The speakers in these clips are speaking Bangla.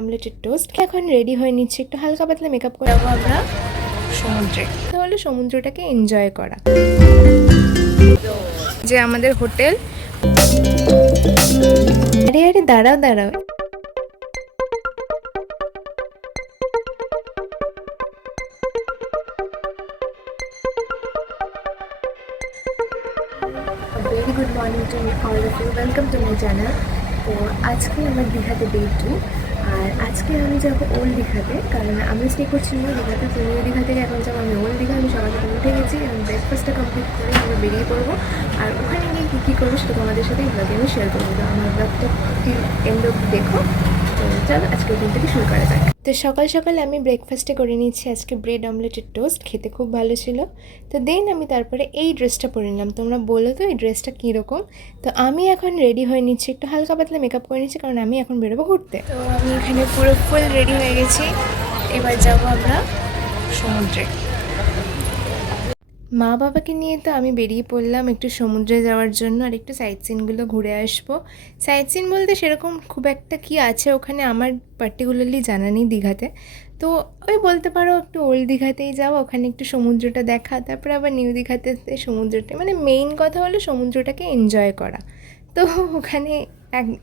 অমলেটের টোস্ট এখন রেডি হয়ে নিচ্ছে, একটু হালকা পাতলা মেকআপ করে যাবো আমরা সমুদ্রে। তাহলে সমুদ্রটাকে এনজয় করা, যে আমাদের হোটেল। আরে আরে দাঁড়াও দাঁড়াও, very good morning to all of you, welcome to my channel. তো আজকে আমার দীঘাতে ডে 2, আর আজকে আমি যাবো ওল্ড দীঘাতে, কারণ আমি স্টে করছি নিউ দীঘাতে। তো নিউ দীঘা থেকে এখন যাবো আমি ওল্ড দীঘা। আমি সকাল থেকে উঠে গেছি, আমি ব্রেকফাস্টটা কমপ্লিট করে আমরা বেরিয়ে পড়বো। আর ওখানে গিয়ে কী কী করবো সেটা তোমাদের সাথে এই ব্লগে আমি শেয়ার করবো। তো আমার ব্লগটা এন্ড অব্দি দেখো। তো চলো আজকের দিন থেকে শুরু করা যাক। তো সকাল সকাল আমি ব্রেকফাস্টে করে নিচ্ছি আজকে ব্রেড অমলেটের টোস্ট, খেতে খুব ভালো ছিল। তো দেন আমি তারপরে এই ড্রেসটা পরে নিলাম। তোমরা বলো তো এই ড্রেসটা কীরকম। তো আমি এখন রেডি হয়ে নিচ্ছি, একটু হালকা পাতলা মেকআপ করে নিচ্ছি, কারণ আমি এখন বেরোবো ঘুরতে। তো আমি এখানে পুরো ফুল রেডি হয়ে গেছি, এবার যাবো আমরা সমুদ্রে। মা বাবাকে নিয়ে তো আমি বেরিয়ে পড়লাম একটু সমুদ্রে যাওয়ার জন্য, আর একটু সাইট সিনগুলো ঘুরে আসবো। সাইট সিন বলতে সেরকম খুব একটা কি আছে ওখানে আমার পার্টিকুলারলি জানা নেই দীঘাতে। তো ওই বলতে পারো একটু ওল্ড দীঘাতেই যাওয়া, ওখানে একটু সমুদ্রটা দেখা, তারপরে আবার নিউ দীঘাতে সমুদ্রটা, মানে মেইন কথা হলো সমুদ্রটাকে এনজয় করা। তো ওখানে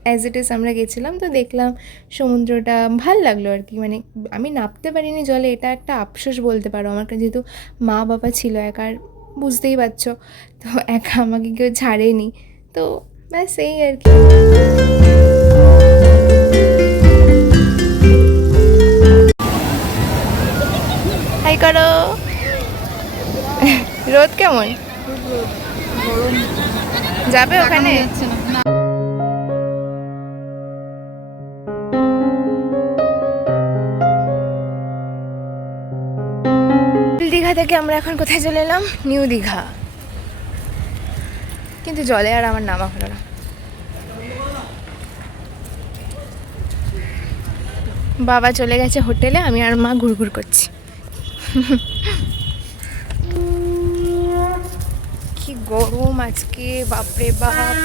অ্যাজ ইট ইজ আমরা গেছিলাম, তো দেখলাম সমুদ্রটা ভাল লাগলো আর কি। মানে আমি নামতে পারিনি জলে, এটা একটা আফসোস বলতে পারো আমার কাছে, যেহেতু মা বাবা ছিল একা, আর বুঝতেই পারছো তো একা আমাকে কেউ ছাড়েনি। তো ব্যাস এই আর কি। হাই করো। রোদ কেমন? যাবে ওখানে? দীঘা থেকে আমরা এখন কোথায় চলে এলাম? নিউ দীঘা। কিন্তু জলে আর আমার নামা হলো না। বাবা চলে গেছে হোটেলে, আমি আর মা ঘুরঘুর করছি। কি গরম আজকে, বাপরে বাপ,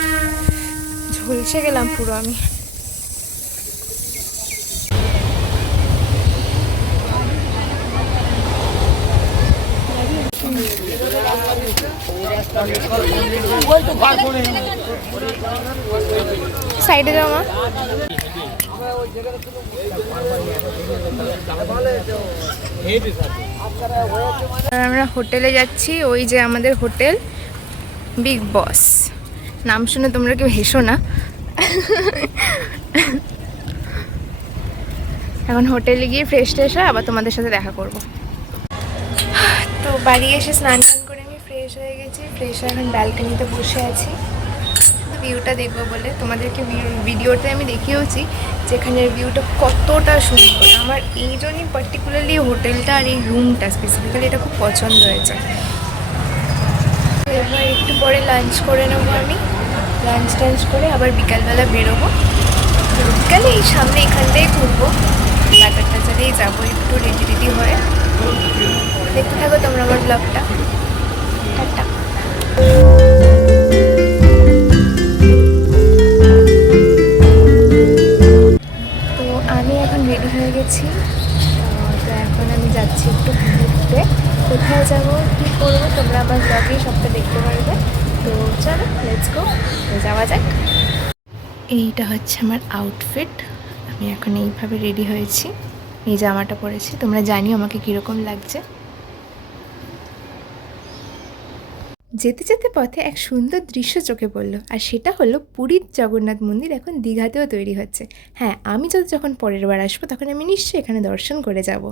ঝলসে গেলাম পুরো আমি। সাইডে যাও মা। আমরা হোটেলে যাচ্ছি, ওই যে আমাদের হোটেল বিগ বস। নাম শুনে তোমরা কেউ হেসো না। এখন হোটেলে গিয়ে ফ্রেশ ট্রেশ হয় আবার তোমাদের সাথে দেখা করব। তো বাড়ি এসে স্নান টান করে আমি ফ্রেশ হয়ে গেছি। ফ্রেশ হয়ে এখন ব্যালকনিতে বসে আছি, ভিউটা দেখবো বলে। তোমাদেরকে ভিডিওতে আমি দেখিয়েওছি যেখানের ভিউটা কতটা সুন্দর। আমার এই জন্যই পার্টিকুলারলি হোটেলটা আর এই রুমটা স্পেসিফিক্যালি এটা খুব পছন্দ হয়েছে। এবার একটু পরে লাঞ্চ করে নেবো আমি। লাঞ্চ টাঞ্চ করে আবার বিকালবেলা বেরোবো। বিকালে এই সামনে এখানটাই ঘুরবো, বাজার টাজারেই যাবো একটু রেডি রেডি হয়ে। দেখতে থাকো তোমরা আমার ব্লগটা। টাটা। তো আমি এখন রেডি হয়ে গেছি। তো এখন আমি যাচ্ছি একটু ঘুরতে। কোথায় যাব, কী করবো, তোমরা আমার ব্লগেই সবটা দেখতে পারবে। তো চলো লেটস গো, যাওয়া যাক। এইটা হচ্ছে আমার আউটফিট। আমি এখন এইভাবে রেডি হয়েছি, এই জামাটা পরেছি। তোমরা জানিও আমাকে কীরকম লাগছে। যেতে যেতে পথে এক সুন্দর দৃশ্য চোখে পড়লো, আর সেটা হলো পুরীর জগন্নাথ মন্দির এখন দীঘাতেও তৈরি হচ্ছে। হ্যাঁ, আমি যখন পরের বার আসবো তখন আমি নিশ্চয়ই এখানে দর্শন করে যাব।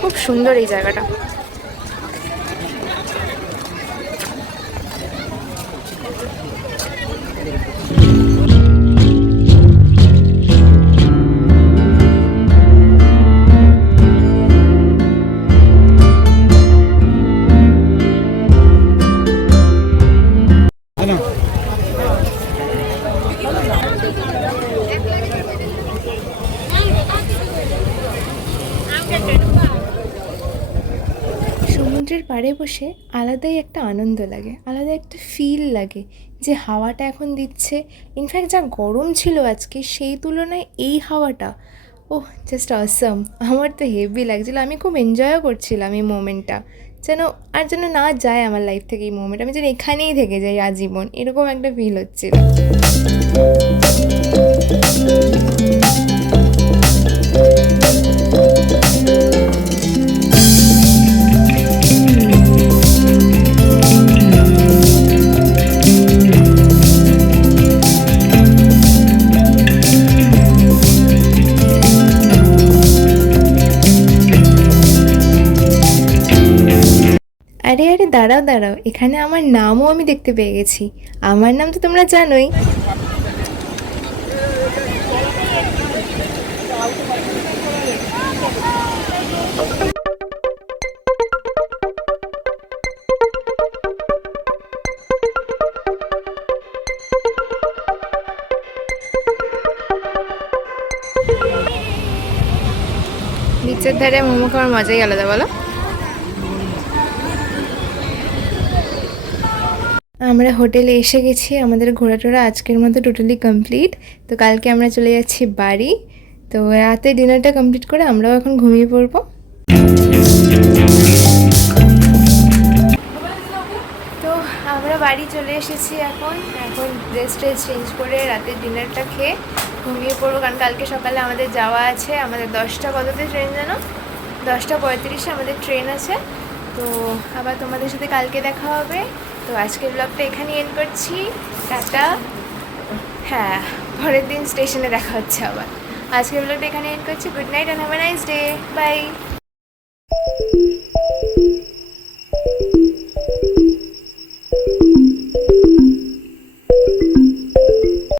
খুব সুন্দর এই জায়গাটা। সমুদ্রের পাড়ে বসে আলাদাই একটা আনন্দ লাগে, আলাদা একটা ফিল লাগে যে হাওয়াটা এখন দিচ্ছে। ইনফ্যাক্ট যা গরম ছিল আজকে সেই তুলনায় এই হাওয়াটা, ওহ জাস্ট অসম। আমার তো হেভি লাগছিলো, আমি খুব এনজয়ও করছিলাম এই মোমেন্টটা। যেন না যায় আমার লাইফ থেকে এই মোমেন্ট, আমি যেন এখানেই থেকে যাই আজীবন, এরকম একটা ফিল হচ্ছিল। আরে আরে দাঁড়াও দাঁড়াও, এখানে আমার নামও আমি দেখতে পেয়ে গেছি। আমার নাম তো তোমরা জানোই। নিচের ধারে মোমো খাওয়ার মজাই আলাদা, বলো। আমরা হোটেলে এসে গেছি, আমাদের ঘোরাটোরা আজকের মতো টোটালি কমপ্লিট। তো কালকে আমরা চলে যাচ্ছি বাড়ি। তো রাতে ডিনারটা কমপ্লিট করে আমরাও এখন ঘুমিয়ে পড়বো। তো আমরা বাড়ি চলে এসেছি এখন ড্রেস চেঞ্জ করে রাতের ডিনারটা খেয়ে ঘুমিয়ে পড়বো, কারণ কালকে সকালে আমাদের যাওয়া আছে। আমাদের 10টা কততে ট্রেন জানো? 10টা 35-এ আমাদের ট্রেন আছে। তো আবার তোমাদের সাথে কালকে দেখা হবে। তো আজকের ব্লগটা এখানেই এন্ড করছি, টাটা। হ্যাঁ, পরের দিন স্টেশনে দেখা হচ্ছে আবার। আজকের ব্লগটা এখানে এন্ড করছি। Good night and have a nice day, by.